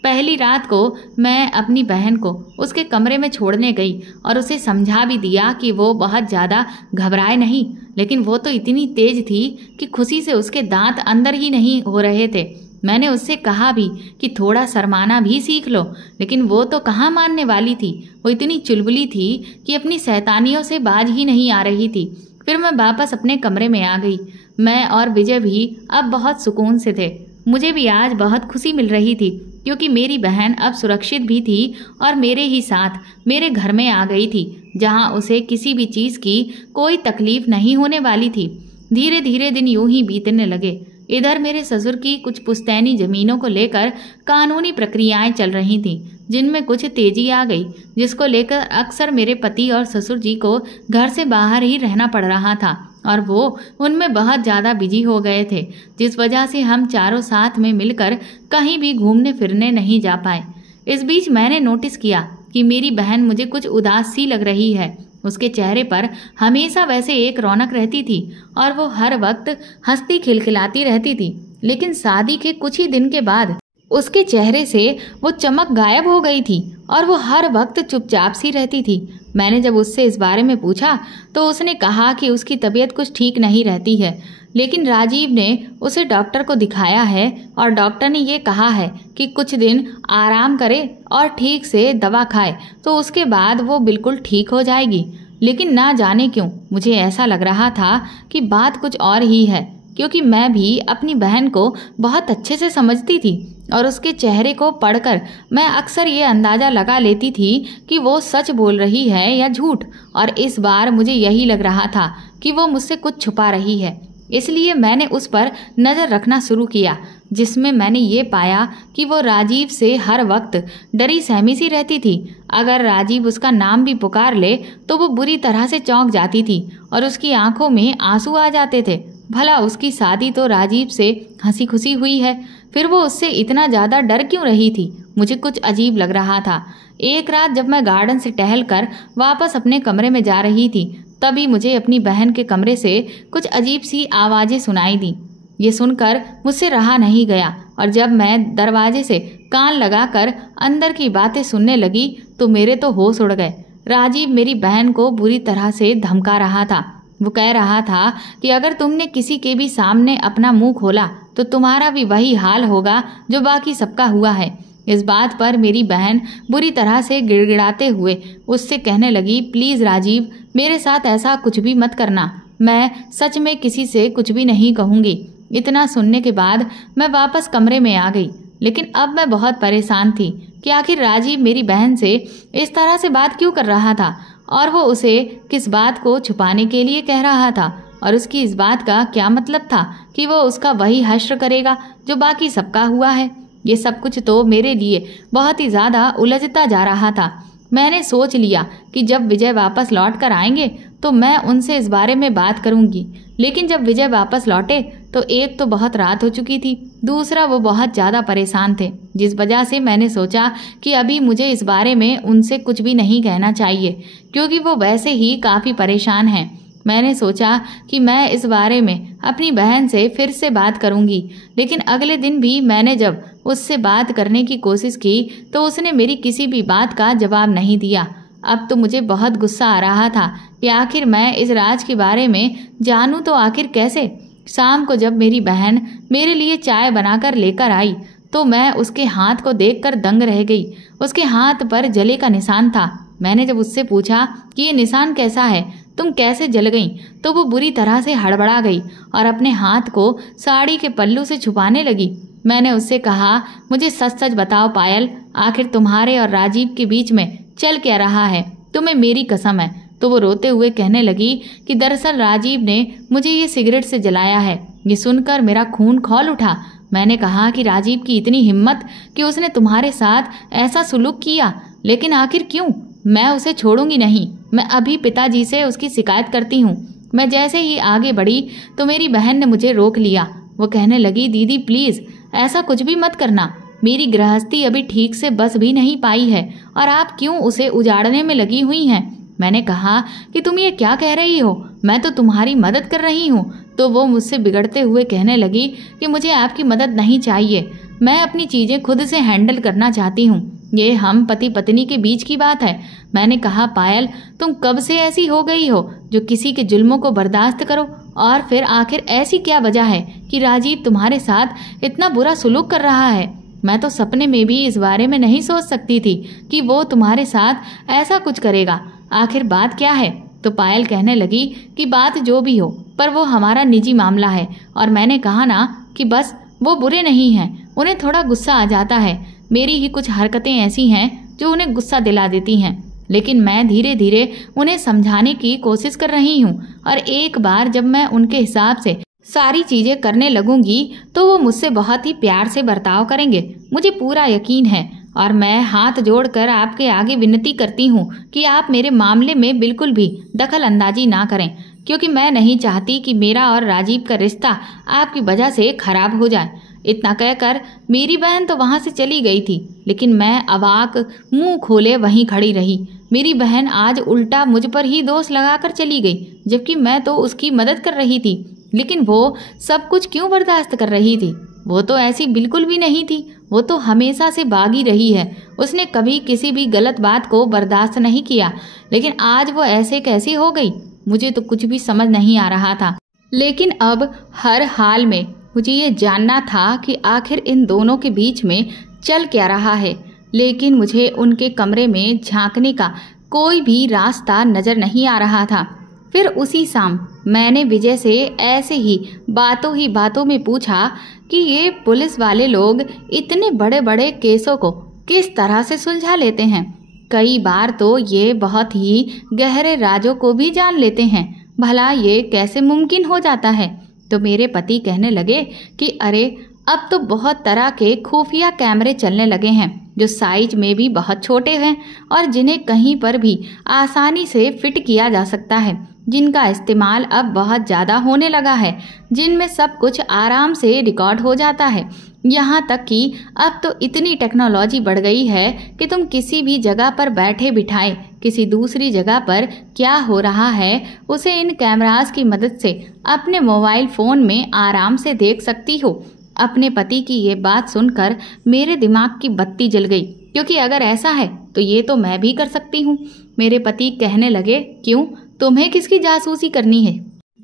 पहली रात को मैं अपनी बहन को उसके कमरे में छोड़ने गई और उसे समझा भी दिया कि वो बहुत ज़्यादा घबराए नहीं, लेकिन वो तो इतनी तेज थी कि खुशी से उसके दांत अंदर ही नहीं हो रहे थे। मैंने उससे कहा भी कि थोड़ा शर्माना भी सीख लो, लेकिन वो तो कहाँ मानने वाली थी। वो इतनी चुलबुली थी कि अपनी शैतानियों से बाज ही नहीं आ रही थी। फिर मैं वापस अपने कमरे में आ गई। मैं और विजय भी अब बहुत सुकून से थे। मुझे भी आज बहुत खुशी मिल रही थी क्योंकि मेरी बहन अब सुरक्षित भी थी और मेरे ही साथ मेरे घर में आ गई थी, जहां उसे किसी भी चीज़ की कोई तकलीफ नहीं होने वाली थी। धीरे धीरे दिन यूं ही बीतने लगे। इधर मेरे ससुर की कुछ पुश्तैनी जमीनों को लेकर कानूनी प्रक्रियाएं चल रही थीं, जिनमें कुछ तेजी आ गई, जिसको लेकर अक्सर मेरे पति और ससुर जी को घर से बाहर ही रहना पड़ रहा था और वो उनमें बहुत ज़्यादा बिजी हो गए थे, जिस वजह से हम चारों साथ में मिलकर कहीं भी घूमने फिरने नहीं जा पाए। इस बीच मैंने नोटिस किया कि मेरी बहन मुझे कुछ उदास सी लग रही है। उसके चेहरे पर हमेशा वैसे एक रौनक रहती थी और वो हर वक्त हंसती खिलखिलाती रहती थी, लेकिन शादी के कुछ ही दिन के बाद उसके चेहरे से वो चमक गायब हो गई थी और वो हर वक्त चुपचाप सी रहती थी। मैंने जब उससे इस बारे में पूछा तो उसने कहा कि उसकी तबीयत कुछ ठीक नहीं रहती है, लेकिन राजीव ने उसे डॉक्टर को दिखाया है और डॉक्टर ने ये कहा है कि कुछ दिन आराम करे और ठीक से दवा खाए तो उसके बाद वो बिल्कुल ठीक हो जाएगी। लेकिन ना जाने क्यों मुझे ऐसा लग रहा था कि बात कुछ और ही है, क्योंकि मैं भी अपनी बहन को बहुत अच्छे से समझती थी और उसके चेहरे को पढ़कर मैं अक्सर ये अंदाज़ा लगा लेती थी कि वो सच बोल रही है या झूठ, और इस बार मुझे यही लग रहा था कि वो मुझसे कुछ छुपा रही है। इसलिए मैंने उस पर नज़र रखना शुरू किया, जिसमें मैंने ये पाया कि वो राजीव से हर वक्त डरी सहमी सी रहती थी। अगर राजीव उसका नाम भी पुकार ले तो वो बुरी तरह से चौंक जाती थी और उसकी आंखों में आंसू आ जाते थे। भला उसकी शादी तो राजीव से हंसी खुशी हुई है, फिर वो उससे इतना ज़्यादा डर क्यों रही थी? मुझे कुछ अजीब लग रहा था। एक रात जब मैं गार्डन से टहलकर वापस अपने कमरे में जा रही थी, तभी मुझे अपनी बहन के कमरे से कुछ अजीब सी आवाज़ें सुनाई दी। ये सुनकर मुझसे रहा नहीं गया और जब मैं दरवाजे से कान लगाकर अंदर की बातें सुनने लगी तो मेरे तो होश उड़ गए। राजीव मेरी बहन को बुरी तरह से धमका रहा था। वो कह रहा था कि अगर तुमने किसी के भी सामने अपना मुंह खोला तो तुम्हारा भी वही हाल होगा जो बाकी सबका हुआ है। इस बात पर मेरी बहन बुरी तरह से गिड़गिड़ाते हुए उससे कहने लगी, प्लीज़ राजीव, मेरे साथ ऐसा कुछ भी मत करना, मैं सच में किसी से कुछ भी नहीं कहूँगी। इतना सुनने के बाद मैं वापस कमरे में आ गई, लेकिन अब मैं बहुत परेशान थी कि आखिर राजीव मेरी बहन से इस तरह से बात क्यों कर रहा था और वो उसे किस बात को छुपाने के लिए कह रहा था, और उसकी इस बात का क्या मतलब था कि वो उसका वही हश्र करेगा जो बाकी सबका हुआ है। ये सब कुछ तो मेरे लिए बहुत ही ज़्यादा उलझता जा रहा था। मैंने सोच लिया कि जब विजय वापस लौट कर आएंगे तो मैं उनसे इस बारे में बात करूंगी, लेकिन जब विजय वापस लौटे तो एक तो बहुत रात हो चुकी थी, दूसरा वो बहुत ज़्यादा परेशान थे, जिस वजह से मैंने सोचा कि अभी मुझे इस बारे में उनसे कुछ भी नहीं कहना चाहिए, क्योंकि वो वैसे ही काफ़ी परेशान हैं। मैंने सोचा कि मैं इस बारे में अपनी बहन से फिर से बात करूंगी, लेकिन अगले दिन भी मैंने जब उससे बात करने की कोशिश की तो उसने मेरी किसी भी बात का जवाब नहीं दिया। अब तो मुझे बहुत गुस्सा आ रहा था कि आखिर मैं इस राज के बारे में जानूं तो आखिर कैसे। शाम को जब मेरी बहन मेरे लिए चाय बनाकर लेकर आई तो मैं उसके हाथ को देखकर दंग रह गई। उसके हाथ पर जले का निशान था। मैंने जब उससे पूछा कि ये निशान कैसा है, तुम कैसे जल गई, तो वो बुरी तरह से हड़बड़ा गई और अपने हाथ को साड़ी के पल्लू से छुपाने लगी। मैंने उससे कहा, मुझे सच सच बताओ पायल, आखिर तुम्हारे और राजीव के बीच में चल क्या रहा है, तुम्हें मेरी कसम है। तो वो रोते हुए कहने लगी कि दरअसल राजीव ने मुझे ये सिगरेट से जलाया है। ये सुनकर मेरा खून खौल उठा। मैंने कहा कि राजीव की इतनी हिम्मत कि उसने तुम्हारे साथ ऐसा सुलूक किया, लेकिन आखिर क्यों? मैं उसे छोड़ूंगी नहीं। मैं अभी पिताजी से उसकी शिकायत करती हूँ। मैं जैसे ही आगे बढ़ी तो मेरी बहन ने मुझे रोक लिया। वो कहने लगी, दीदी प्लीज़ ऐसा कुछ भी मत करना, मेरी गृहस्थी अभी ठीक से बस भी नहीं पाई है और आप क्यों उसे उजाड़ने में लगी हुई हैं। मैंने कहा कि तुम ये क्या कह रही हो, मैं तो तुम्हारी मदद कर रही हूँ। तो वो मुझसे बिगड़ते हुए कहने लगी कि मुझे आपकी मदद नहीं चाहिए, मैं अपनी चीज़ें खुद से हैंडल करना चाहती हूँ। ये हम पति पत्नी के बीच की बात है। मैंने कहा पायल, तुम कब से ऐसी हो गई हो जो किसी के जुल्मों को बर्दाश्त करो, और फिर आखिर ऐसी क्या वजह है कि राजीव तुम्हारे साथ इतना बुरा सलूक कर रहा है। मैं तो सपने में भी इस बारे में नहीं सोच सकती थी कि वो तुम्हारे साथ ऐसा कुछ करेगा। आखिर बात क्या है? तो पायल कहने लगी कि बात जो भी हो, पर वो हमारा निजी मामला है। और मैंने कहा ना कि बस वो बुरे नहीं हैं, उन्हें थोड़ा गुस्सा आ जाता है। मेरी ही कुछ हरकतें ऐसी हैं जो उन्हें गुस्सा दिला देती हैं, लेकिन मैं धीरे धीरे उन्हें समझाने की कोशिश कर रही हूँ। और एक बार जब मैं उनके हिसाब से सारी चीज़ें करने लगूंगी तो वो मुझसे बहुत ही प्यार से बर्ताव करेंगे, मुझे पूरा यकीन है। और मैं हाथ जोड़कर आपके आगे विनती करती हूँ कि आप मेरे मामले में बिल्कुल भी दखल अंदाजी ना करें, क्योंकि मैं नहीं चाहती कि मेरा और राजीव का रिश्ता आपकी वजह से खराब हो जाए। इतना कहकर मेरी बहन तो वहाँ से चली गई थी, लेकिन मैं अवाक मुंह खोले वहीं खड़ी रही। मेरी बहन आज उल्टा मुझ पर ही दोष लगाकर चली गई, जबकि मैं तो उसकी मदद कर रही थी। लेकिन वो सब कुछ क्यों बर्दाश्त कर रही थी? वो तो ऐसी बिल्कुल भी नहीं थी, वो तो हमेशा से बागी रही है। उसने कभी किसी भी गलत बात को बर्दाश्त नहीं किया, लेकिन आज वो ऐसे कैसी हो गई? मुझे तो कुछ भी समझ नहीं आ रहा था। लेकिन अब हर हाल में मुझे ये जानना था कि आखिर इन दोनों के बीच में चल क्या रहा है। लेकिन मुझे उनके कमरे में झांकने का कोई भी रास्ता नजर नहीं आ रहा था। फिर उसी शाम मैंने विजय से ऐसे ही बातों में पूछा कि ये पुलिस वाले लोग इतने बड़े बड़े केसों को किस तरह से सुलझा लेते हैं। कई बार तो ये बहुत ही गहरे राजों को भी जान लेते हैं। भला ये कैसे मुमकिन हो जाता है? तो मेरे पति कहने लगे कि अरे अब तो बहुत तरह के खुफिया कैमरे चलने लगे हैं, जो साइज में भी बहुत छोटे हैं और जिन्हें कहीं पर भी आसानी से फिट किया जा सकता है, जिनका इस्तेमाल अब बहुत ज़्यादा होने लगा है, जिनमें सब कुछ आराम से रिकॉर्ड हो जाता है। यहाँ तक कि अब तो इतनी टेक्नोलॉजी बढ़ गई है कि तुम किसी भी जगह पर बैठे बिठाए किसी दूसरी जगह पर क्या हो रहा है उसे इन कैमरास की मदद से अपने मोबाइल फ़ोन में आराम से देख सकती हो। अपने पति की ये बात सुनकर मेरे दिमाग की बत्ती जल गई, क्योंकि अगर ऐसा है तो ये तो मैं भी कर सकती हूँ। मेरे पति कहने लगे, क्यों, तुम्हें किसकी जासूसी करनी है?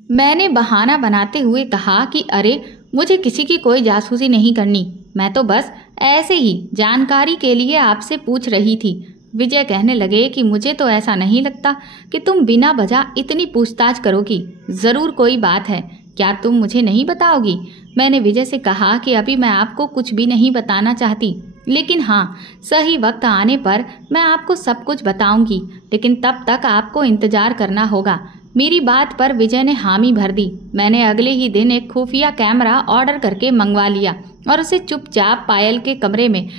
मैंने बहाना बनाते हुए कहा कि अरे मुझे किसी की कोई जासूसी नहीं करनी, मैं तो बस ऐसे ही जानकारी के लिए आपसे पूछ रही थी। विजय कहने लगे कि मुझे तो ऐसा नहीं लगता कि तुम बिना वजह इतनी पूछताछ करोगी, ज़रूर कोई बात है, क्या तुम मुझे नहीं बताओगी? मैंने विजय से कहा कि अभी मैं आपको कुछ भी नहीं बताना चाहती, लेकिन हाँ, सही वक्त आने पर मैं आपको सब कुछ बताऊंगी, लेकिन तब तक आपको इंतजार करना होगा। मेरी बात पर विजय ने हामी भर दी। मैंने अगले ही दिन एक खुफिया कैमरा ऑर्डर करके मंगवा लिया और उसे चुपचाप पायल के कमरे में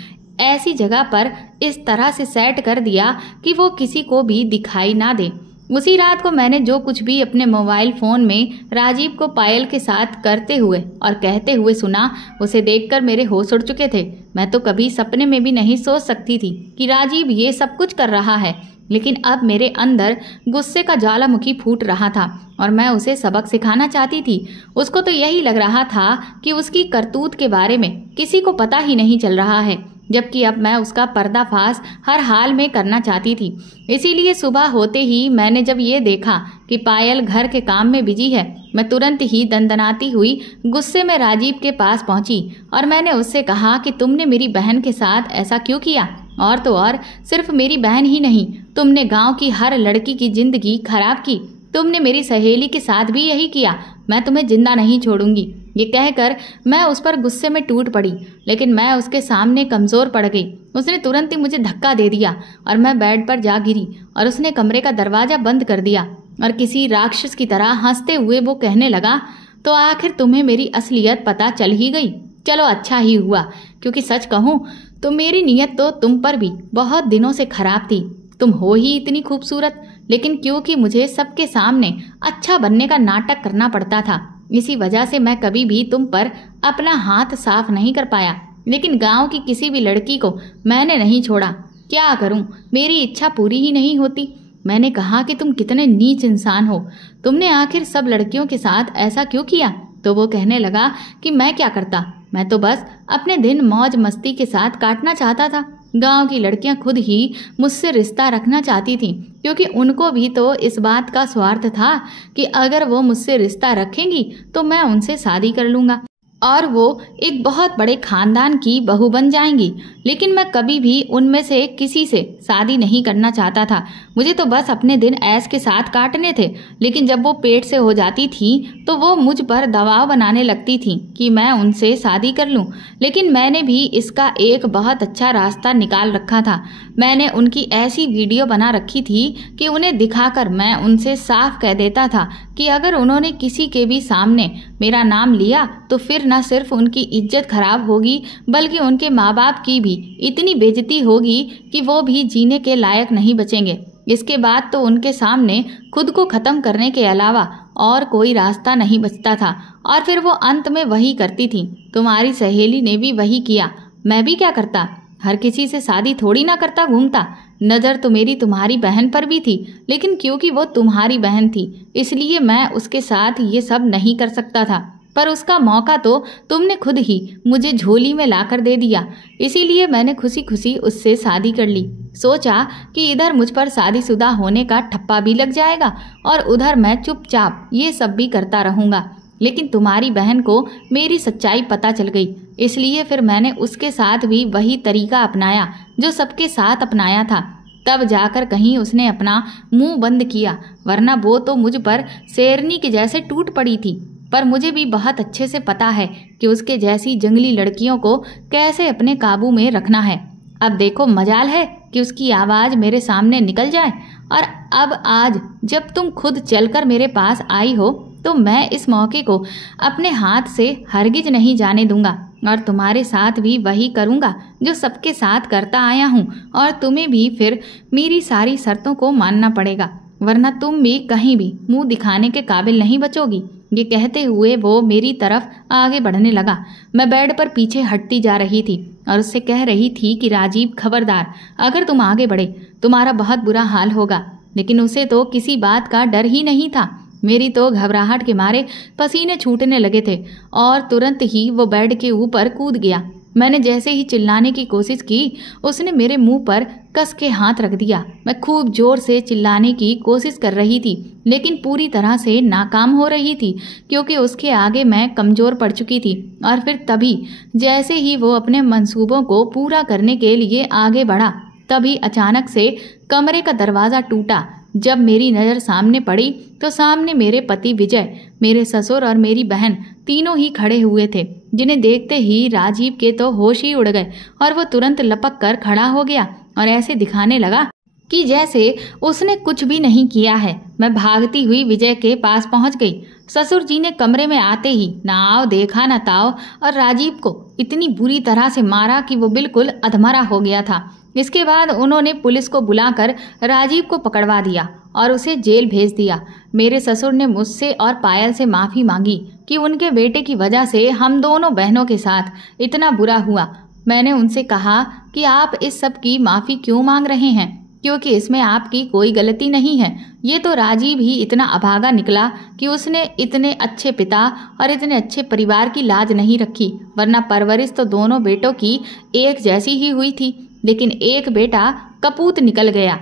ऐसी जगह पर इस तरह से सेट कर दिया कि वो किसी को भी दिखाई ना दे। उसी रात को मैंने जो कुछ भी अपने मोबाइल फ़ोन में राजीव को पायल के साथ करते हुए और कहते हुए सुना, उसे देखकर मेरे होश उड़ चुके थे। मैं तो कभी सपने में भी नहीं सोच सकती थी कि राजीव ये सब कुछ कर रहा है, लेकिन अब मेरे अंदर गुस्से का ज्वालामुखी फूट रहा था और मैं उसे सबक सिखाना चाहती थी। उसको तो यही लग रहा था कि उसकी करतूत के बारे में किसी को पता ही नहीं चल रहा है, जबकि अब मैं उसका पर्दाफाश हर हाल में करना चाहती थी। इसीलिए सुबह होते ही मैंने जब ये देखा कि पायल घर के काम में बिजी है, मैं तुरंत ही दंदनाती हुई गुस्से में राजीव के पास पहुंची और मैंने उससे कहा कि तुमने मेरी बहन के साथ ऐसा क्यों किया? और तो और सिर्फ मेरी बहन ही नहीं, तुमने गांव की हर लड़की की जिंदगी खराब की। तुमने मेरी सहेली के साथ भी यही किया। मैं तुम्हें जिंदा नहीं छोड़ूंगी। ये कहकर मैं उस पर गुस्से में टूट पड़ी, लेकिन मैं उसके सामने कमज़ोर पड़ गई। उसने तुरंत ही मुझे धक्का दे दिया और मैं बेड पर जा गिरी और उसने कमरे का दरवाज़ा बंद कर दिया और किसी राक्षस की तरह हंसते हुए वो कहने लगा, तो आखिर तुम्हें मेरी असलियत पता चल ही गई। चलो अच्छा ही हुआ, क्योंकि सच कहूँ तो मेरी नीयत तो तुम पर भी बहुत दिनों से खराब थी। तुम हो ही इतनी खूबसूरत, लेकिन क्योंकि मुझे सबके सामने अच्छा बनने का नाटक करना पड़ता था, इसी वजह से मैं कभी भी तुम पर अपना हाथ साफ नहीं कर पाया। लेकिन गांव की किसी भी लड़की को मैंने नहीं छोड़ा। क्या करूं, मेरी इच्छा पूरी ही नहीं होती। मैंने कहा कि तुम कितने नीच इंसान हो, तुमने आखिर सब लड़कियों के साथ ऐसा क्यों किया? तो वो कहने लगा कि मैं क्या करता, मैं तो बस अपने दिन मौज मस्ती के साथ काटना चाहता था। गांव की लड़कियां खुद ही मुझसे रिश्ता रखना चाहती थीं, क्योंकि उनको भी तो इस बात का स्वार्थ था कि अगर वो मुझसे रिश्ता रखेंगी तो मैं उनसे शादी कर लूँगा और वो एक बहुत बड़े खानदान की बहू बन जाएंगी। लेकिन मैं कभी भी उनमें से किसी से शादी नहीं करना चाहता था। मुझे तो बस अपने दिन ऐश के साथ काटने थे। लेकिन जब वो पेट से हो जाती थी तो वो मुझ पर दबाव बनाने लगती थी कि मैं उनसे शादी कर लूं। लेकिन मैंने भी इसका एक बहुत अच्छा रास्ता निकाल रखा था। मैंने उनकी ऐसी वीडियो बना रखी थी कि उन्हें दिखाकर मैं उनसे साफ कह देता था कि अगर उन्होंने किसी के भी सामने मेरा नाम लिया तो फिर न सिर्फ उनकी इज्जत खराब होगी बल्कि उनके माँ बाप की भी इतनी बेइज्जती होगी कि वो भी जीने के लायक नहीं बचेंगे। इसके बाद तो उनके सामने खुद को ख़त्म करने के अलावा और कोई रास्ता नहीं बचता था। और फिर वो अंत में वही करती थी। तुम्हारी सहेली ने भी वही किया। मैं भी क्या करता, हर किसी से शादी थोड़ी ना करता घूमता। नज़र तो मेरी तुम्हारी बहन पर भी थी, लेकिन क्योंकि वो तुम्हारी बहन थी इसलिए मैं उसके साथ ये सब नहीं कर सकता था। पर उसका मौका तो तुमने खुद ही मुझे झोली में लाकर दे दिया, इसीलिए मैंने खुशी खुशी उससे शादी कर ली। सोचा कि इधर मुझ पर शादीशुदा होने का ठप्पा भी लग जाएगा और उधर मैं चुपचाप ये सब भी करता रहूँगा। लेकिन तुम्हारी बहन को मेरी सच्चाई पता चल गई, इसलिए फिर मैंने उसके साथ भी वही तरीका अपनाया जो सबके साथ अपनाया था। तब जाकर कहीं उसने अपना मुंह बंद किया, वरना वो तो मुझ पर शेरनी के जैसे टूट पड़ी थी। पर मुझे भी बहुत अच्छे से पता है कि उसके जैसी जंगली लड़कियों को कैसे अपने काबू में रखना है। अब देखो, मजाल है कि उसकी आवाज़ मेरे सामने निकल जाए। और अब आज जब तुम खुद चलकर मेरे पास आई हो तो मैं इस मौके को अपने हाथ से हरगिज नहीं जाने दूंगा और तुम्हारे साथ भी वही करूंगा जो सबके साथ करता आया हूँ। और तुम्हें भी फिर मेरी सारी शर्तों को मानना पड़ेगा, वरना तुम भी कहीं भी मुंह दिखाने के काबिल नहीं बचोगी। ये कहते हुए वो मेरी तरफ आगे बढ़ने लगा। मैं बेड पर पीछे हटती जा रही थी और उससे कह रही थी कि राजीव, खबरदार, अगर तुम आगे बढ़े तुम्हारा बहुत बुरा हाल होगा। लेकिन उसे तो किसी बात का डर ही नहीं था। मेरी तो घबराहट के मारे पसीने छूटने लगे थे और तुरंत ही वो बेड के ऊपर कूद गया। मैंने जैसे ही चिल्लाने की कोशिश की उसने मेरे मुंह पर कस के हाथ रख दिया। मैं खूब जोर से चिल्लाने की कोशिश कर रही थी लेकिन पूरी तरह से नाकाम हो रही थी, क्योंकि उसके आगे मैं कमज़ोर पड़ चुकी थी। और फिर तभी जैसे ही वो अपने मंसूबों को पूरा करने के लिए आगे बढ़ा, तभी अचानक से कमरे का दरवाज़ा टूटा। जब मेरी नज़र सामने पड़ी तो सामने मेरे पति विजय, मेरे ससुर और मेरी बहन तीनों ही खड़े हुए थे, जिन्हें देखते ही राजीव के तो होश ही उड़ गए और वो तुरंत लपक कर खड़ा हो गया और ऐसे दिखाने लगा कि जैसे उसने कुछ भी नहीं किया है। मैं भागती हुई विजय के पास पहुंच गई। ससुर जी ने कमरे में आते ही ना आओ देखा ना ताओ और राजीव को इतनी बुरी तरह से मारा कि वो बिल्कुल अधमरा हो गया था। इसके बाद उन्होंने पुलिस को बुलाकर राजीव को पकड़वा दिया और उसे जेल भेज दिया। मेरे ससुर ने मुझसे और पायल से माफ़ी मांगी कि उनके बेटे की वजह से हम दोनों बहनों के साथ इतना बुरा हुआ। मैंने उनसे कहा कि आप इस सब की माफ़ी क्यों मांग रहे हैं, क्योंकि इसमें आपकी कोई गलती नहीं है। ये तो राजीव ही इतना अभागा निकला कि उसने इतने अच्छे पिता और इतने अच्छे परिवार की लाज नहीं रखी, वरना परवरिश तो दोनों बेटों की एक जैसी ही हुई थी। लेकिन एक बेटा कपूत निकल गया।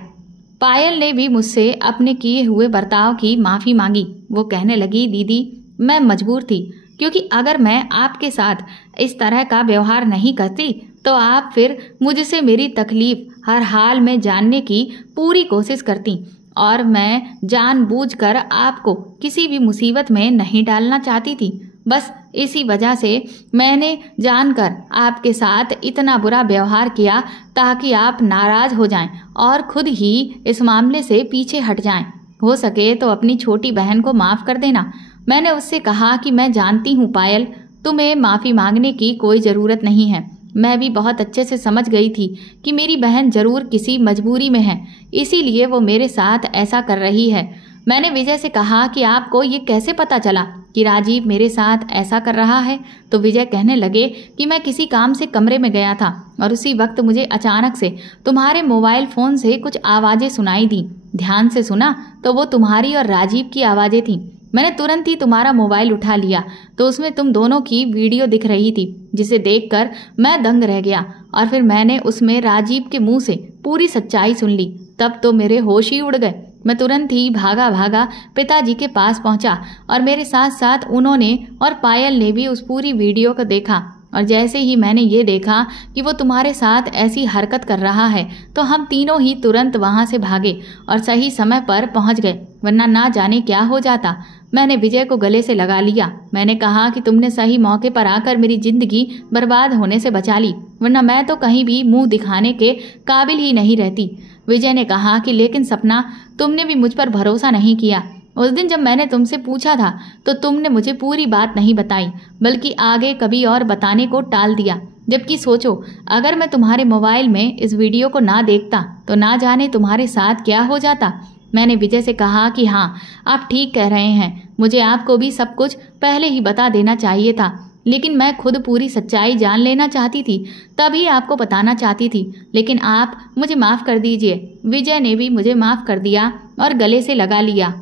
पायल ने भी मुझसे अपने किए हुए बर्ताव की माफ़ी मांगी। वो कहने लगी, दीदी मैं मजबूर थी, क्योंकि अगर मैं आपके साथ इस तरह का व्यवहार नहीं करती तो आप फिर मुझसे मेरी तकलीफ़ हर हाल में जानने की पूरी कोशिश करती और मैं जानबूझकर आपको किसी भी मुसीबत में नहीं डालना चाहती थी। बस इसी वजह से मैंने जानकर आपके साथ इतना बुरा व्यवहार किया ताकि आप नाराज़ हो जाएं और खुद ही इस मामले से पीछे हट जाएं। हो सके तो अपनी छोटी बहन को माफ़ कर देना। मैंने उससे कहा कि मैं जानती हूँ पायल, तुम्हें माफ़ी मांगने की कोई ज़रूरत नहीं है। मैं भी बहुत अच्छे से समझ गई थी कि मेरी बहन ज़रूर किसी मजबूरी में है, इसीलिए वो मेरे साथ ऐसा कर रही है। मैंने विजय से कहा कि आपको ये कैसे पता चला कि राजीव मेरे साथ ऐसा कर रहा है तो विजय कहने लगे कि मैं किसी काम से कमरे में गया था और उसी वक्त मुझे अचानक से तुम्हारे मोबाइल फ़ोन से कुछ आवाज़ें सुनाई दी। ध्यान से सुना तो वो तुम्हारी और राजीव की आवाज़ें थीं। मैंने तुरंत ही तुम्हारा मोबाइल उठा लिया तो उसमें तुम दोनों की वीडियो दिख रही थी, जिसे देखकर मैं दंग रह गया और फिर मैंने उसमें राजीव के मुंह से पूरी सच्चाई सुन ली। तब तो मेरे होश ही उड़ गए। मैं तुरंत ही भागा पिताजी के पास पहुंचा और मेरे साथ साथ उन्होंने और पायल ने भी उस पूरी वीडियो को देखा। और जैसे ही मैंने ये देखा कि वो तुम्हारे साथ ऐसी हरकत कर रहा है तो हम तीनों ही तुरंत वहाँ से भागे और सही समय पर पहुँच गए, वरना ना जाने क्या हो जाता। मैंने विजय को गले से लगा लिया। मैंने कहा कि तुमने सही मौके पर आकर मेरी जिंदगी बर्बाद होने से बचा ली, वरना मैं तो कहीं भी मुंह दिखाने के काबिल ही नहीं रहती। विजय ने कहा कि लेकिन सपना, तुमने भी मुझ पर भरोसा नहीं किया। उस दिन जब मैंने तुमसे पूछा था तो तुमने मुझे पूरी बात नहीं बताई, बल्कि आगे कभी और बताने को टाल दिया। जबकि सोचो, अगर मैं तुम्हारे मोबाइल में इस वीडियो को ना देखता तो ना जाने तुम्हारे साथ क्या हो जाता। मैंने विजय से कहा कि हाँ, आप ठीक कह रहे हैं, मुझे आपको भी सब कुछ पहले ही बता देना चाहिए था, लेकिन मैं खुद पूरी सच्चाई जान लेना चाहती थी, तभी आपको बताना चाहती थी। लेकिन आप मुझे माफ़ कर दीजिए। विजय ने भी मुझे माफ़ कर दिया और गले से लगा लिया।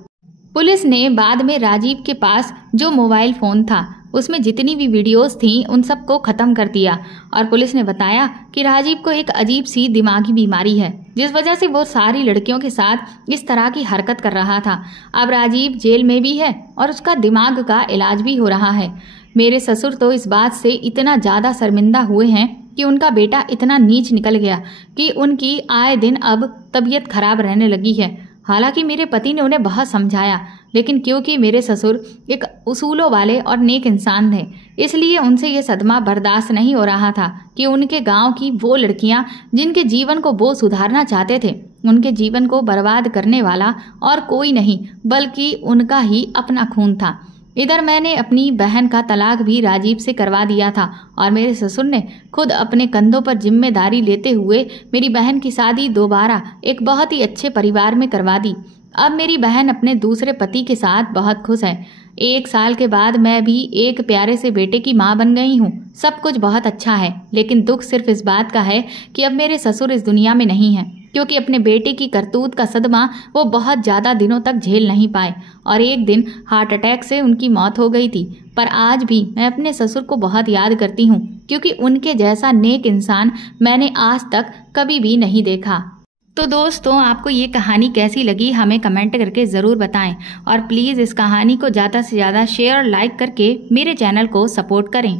पुलिस ने बाद में राजीव के पास जो मोबाइल फ़ोन था उसमें जितनी भी वीडियोस थीं उन सबको ख़त्म कर दिया और पुलिस ने बताया कि राजीव को एक अजीब सी दिमागी बीमारी है, जिस वजह से वो सारी लड़कियों के साथ इस तरह की हरकत कर रहा था। अब राजीव जेल में भी है और उसका दिमाग का इलाज भी हो रहा है। मेरे ससुर तो इस बात से इतना ज़्यादा शर्मिंदा हुए हैं कि उनका बेटा इतना नीच निकल गया कि उनकी आए दिन अब तबीयत खराब रहने लगी है। हालांकि मेरे पति ने उन्हें बहुत समझाया, लेकिन क्योंकि मेरे ससुर एक उसूलों वाले और नेक इंसान थे, इसलिए उनसे ये सदमा बर्दाश्त नहीं हो रहा था कि उनके गांव की वो लड़कियां जिनके जीवन को वो सुधारना चाहते थे, उनके जीवन को बर्बाद करने वाला और कोई नहीं बल्कि उनका ही अपना खून था। इधर मैंने अपनी बहन का तलाक भी राजीव से करवा दिया था और मेरे ससुर ने खुद अपने कंधों पर जिम्मेदारी लेते हुए मेरी बहन की शादी दोबारा एक बहुत ही अच्छे परिवार में करवा दी। अब मेरी बहन अपने दूसरे पति के साथ बहुत खुश है। 1 साल के बाद मैं भी एक प्यारे से बेटे की माँ बन गई हूँ। सब कुछ बहुत अच्छा है, लेकिन दुख सिर्फ इस बात का है कि अब मेरे ससुर इस दुनिया में नहीं हैं, क्योंकि अपने बेटे की करतूत का सदमा वो बहुत ज़्यादा दिनों तक झेल नहीं पाए और एक दिन हार्ट अटैक से उनकी मौत हो गई थी। पर आज भी मैं अपने ससुर को बहुत याद करती हूँ, क्योंकि उनके जैसा नेक इंसान मैंने आज तक कभी भी नहीं देखा। तो दोस्तों, आपको ये कहानी कैसी लगी हमें कमेंट करके ज़रूर बताएं और प्लीज़ इस कहानी को ज़्यादा से ज़्यादा शेयर और लाइक करके मेरे चैनल को सपोर्ट करें।